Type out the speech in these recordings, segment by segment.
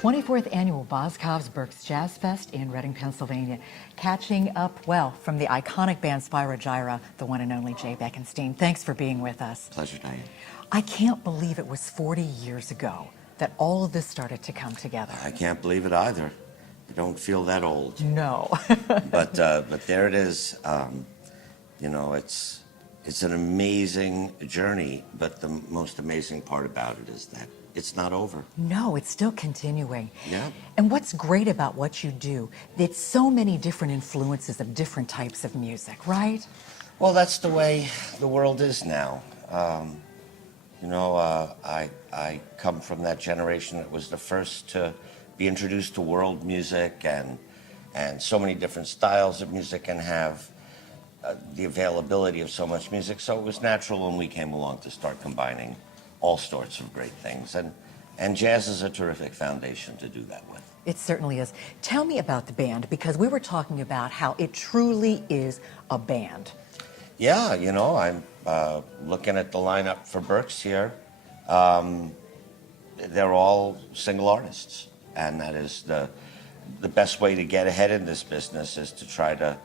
24th Annual Boscov's Berks Jazz Fest in Reading, Pennsylvania. Catching up, well, from the iconic band Spyro Gyra, the one and only Jay Beckenstein. Thanks for being with us. Pleasure, Diane. I can't believe it was 40 years ago that all of this started to come together. I can't believe it either. I don't feel that old. No. but there it is. You know, it's an amazing journey, but the most amazing part about it is that it's not over. No, it's still continuing. Yeah. And what's great about what you do, it's so many different influences of different types of music, right? Well, that's the way the world is now. You know, I come from that generation that was the first to be introduced to world music and so many different styles of music and have the availability of so much music. So it was natural when we came along to start combining all sorts of great things. And jazz is a terrific foundation to do that with. It certainly is. Tell me about the band, because we were talking about how it truly is a band. Yeah, you know, I'm looking at the lineup for Berks here. They're all single artists, and that is the best way to get ahead in this business is to try to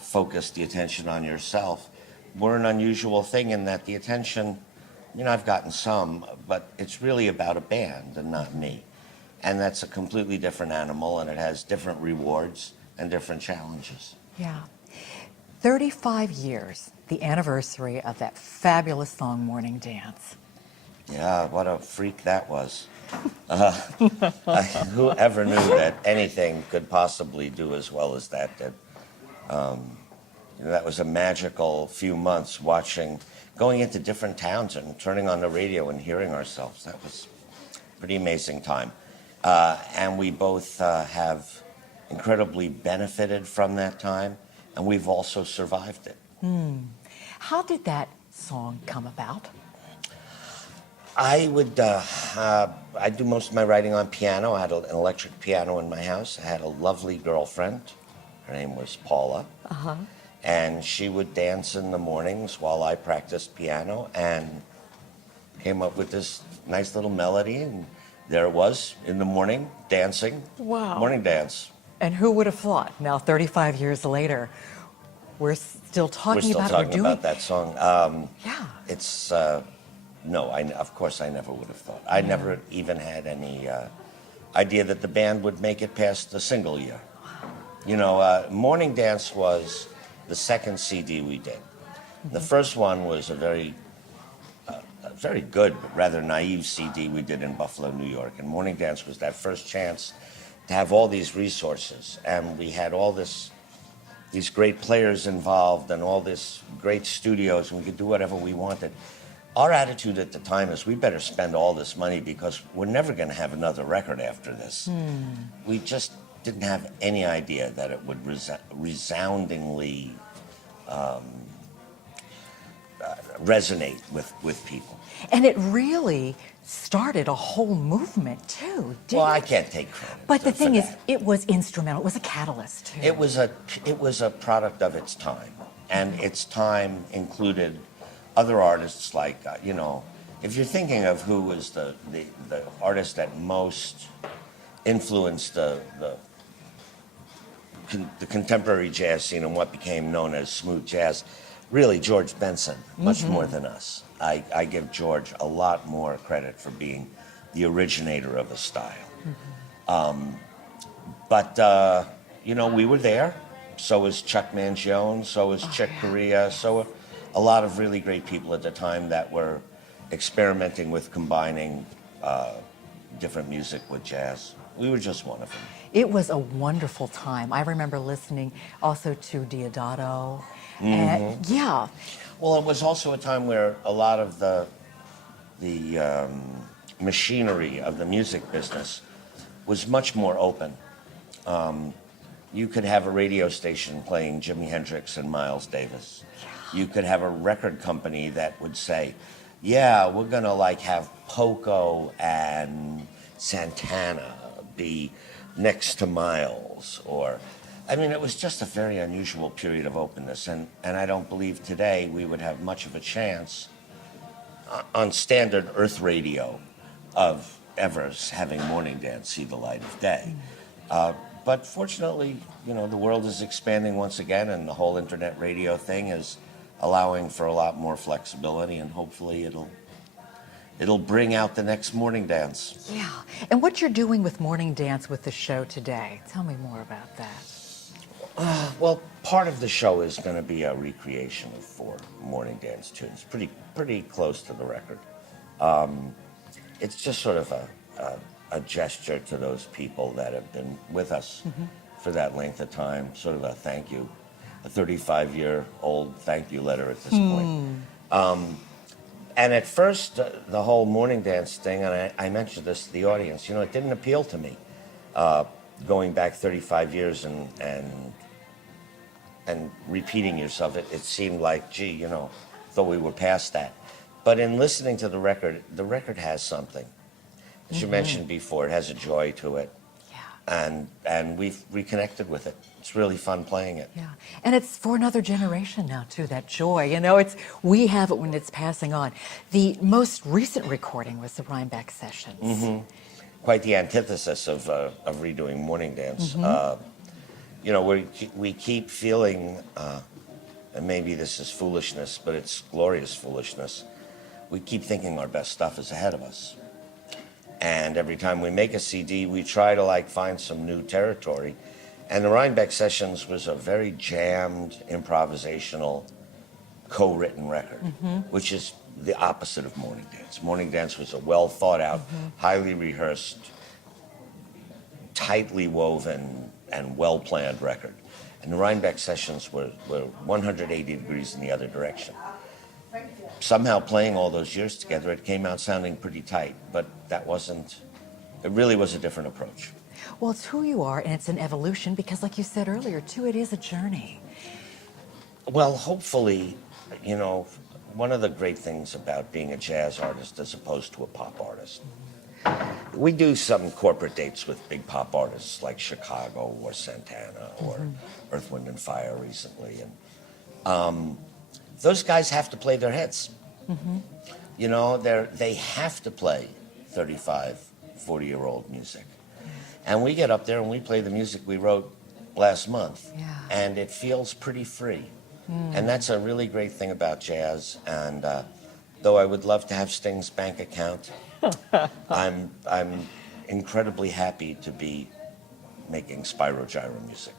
focus the attention on yourself. We're an unusual thing in that the attention, you know, I've gotten some, but it's really about a band and not me. And that's a completely different animal, and it has different rewards and different challenges. Yeah. 35 years, the anniversary of that fabulous song, Morning Dance. Yeah, what a freak that was. Whoever knew that anything could possibly do as well as that did. You know, that was a magical few months going into different towns and turning on the radio and hearing ourselves. That was a pretty amazing time. And we both have incredibly benefited from that time, and we've also survived it. How did that song come about? I do most of my writing on piano. I had an electric piano in my house. I had a lovely girlfriend. Her name was Paula. Uh-huh. And she would dance in the mornings while I practiced piano and came up with this nice little melody. And there it was in the morning, dancing. Wow. Morning dance. And who would have thought? Now, 35 years later, we're still talking about it. We're still talking about that song. Yeah. It's, no, of course I never would have thought. I never even had any idea that the band would make it past the single year. You know, Morning Dance was the second CD we did. The first one was a very good but rather naive CD we did in Buffalo, New York. And Morning Dance was that first chance to have all these resources. And we had all these great players involved and all this great studios, and we could do whatever we wanted. Our attitude at the time is we better spend all this money because we're never going to have another record after this. We just didn't have any idea that it would resoundingly resonate with people. And it really started a whole movement, too, didn't it? Well, I can't take credit. But the thing is, it was instrumental. It was a catalyst, too. It was a product of its time, and its time included other artists like, you know, if you're thinking of who was the artist that most influenced the contemporary jazz scene and what became known as smooth jazz, really George Benson, much more than us. I give George a lot more credit for being the originator of the style. But you know, we were there. So was Chuck Mangione, so was Chick Corea, so a lot of really great people at the time that were experimenting with combining different music with jazz. We were just one of them. It was a wonderful time. I remember listening also to Diodato. And, yeah. Well, it was also a time where a lot of the machinery of the music business was much more open. You could have a radio station playing Jimi Hendrix and Miles Davis. You could have a record company that would say, yeah, we're going to like have Poco and Santana be next to Miles. Or, I mean, it was just a very unusual period of openness. And I don't believe today we would have much of a chance on standard Earth radio of ever having morning dance see the light of day. But fortunately, you know, the world is expanding once again, and the whole internet radio thing is allowing for a lot more flexibility, and hopefully it'll bring out the next morning dance. Yeah. And what you're doing with morning dance with the show today, tell me more about that. Well, part of the show is going to be a recreation of 4 morning dance tunes, pretty close to the record. It's just sort of a gesture to those people that have been with us for that length of time, sort of a thank you, a 35-year-old thank you letter at this point. And at first, the whole morning dance thing, and I mentioned this to the audience, you know, it didn't appeal to me. Going back 35 years and repeating yourself, it seemed like, gee, you know, thought we were past that. But in listening to the record has something. As you mentioned before, it has a joy to it. Yeah. And we've reconnected with it. It's really fun playing it. Yeah. And it's for another generation now, too, that joy. You know, we have it when it's passing on. The most recent recording was the Rhinebeck Sessions. Quite the antithesis of redoing morning dance. You know, we keep feeling, and maybe this is foolishness, but it's glorious foolishness. We keep thinking our best stuff is ahead of us. And every time we make a CD, we try to like find some new territory. And the Rhinebeck Sessions was a very jammed, improvisational, co-written record, which is the opposite of morning dance. Morning dance was a well thought out, highly rehearsed, tightly woven, and well planned record. And the Rhinebeck Sessions were 180 degrees in the other direction. Somehow playing all those years together, it came out sounding pretty tight, but it really was a different approach. Well, it's who you are, and it's an evolution, because like you said earlier, too, it is a journey. Well, hopefully, you know, one of the great things about being a jazz artist as opposed to a pop artist, we do some corporate dates with big pop artists like Chicago or Santana or Earth, Wind and Fire recently. And those guys have to play their hits. You know, they have to play 35, 40-year-old music. And we get up there and we play the music we wrote last month. Yeah. And it feels pretty free. And that's a really great thing about jazz. And though I would love to have Sting's bank account, I'm incredibly happy to be making Spyro Gyra music.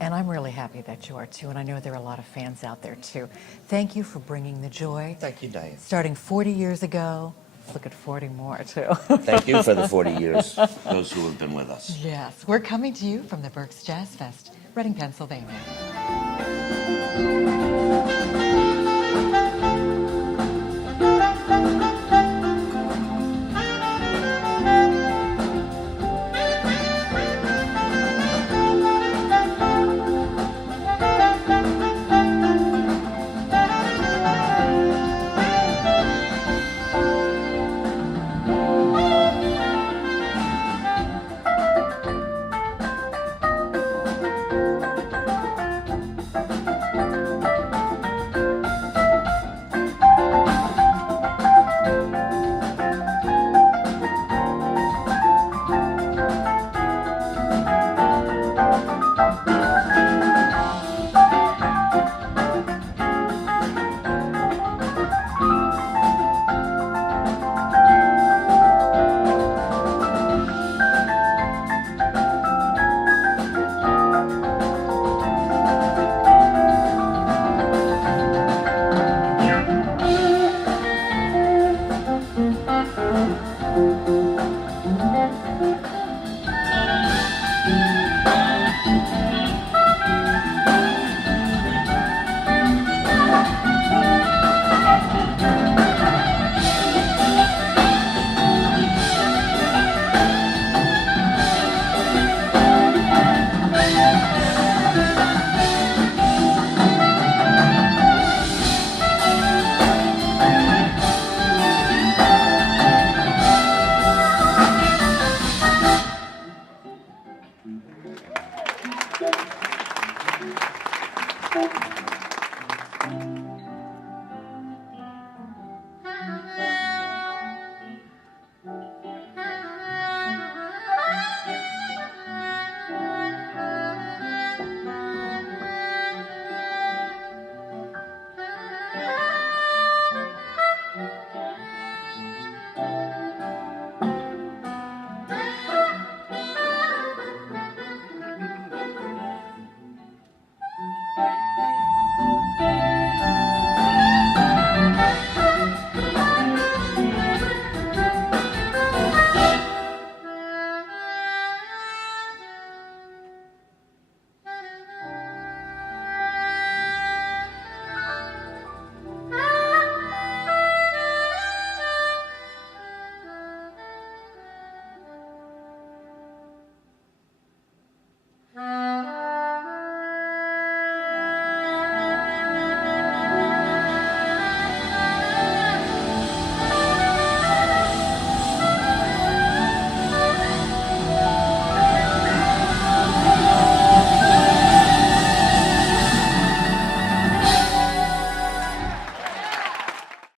And I'm really happy that you are, too. And I know there are a lot of fans out there, too. Thank you for bringing the joy. Thank you, Diane. Starting 40 years ago. Look at 40 more, too. Thank you for the 40 years, those who have been with us. Yes. We're coming to you from the Berks Jazz Fest, Reading, Pennsylvania.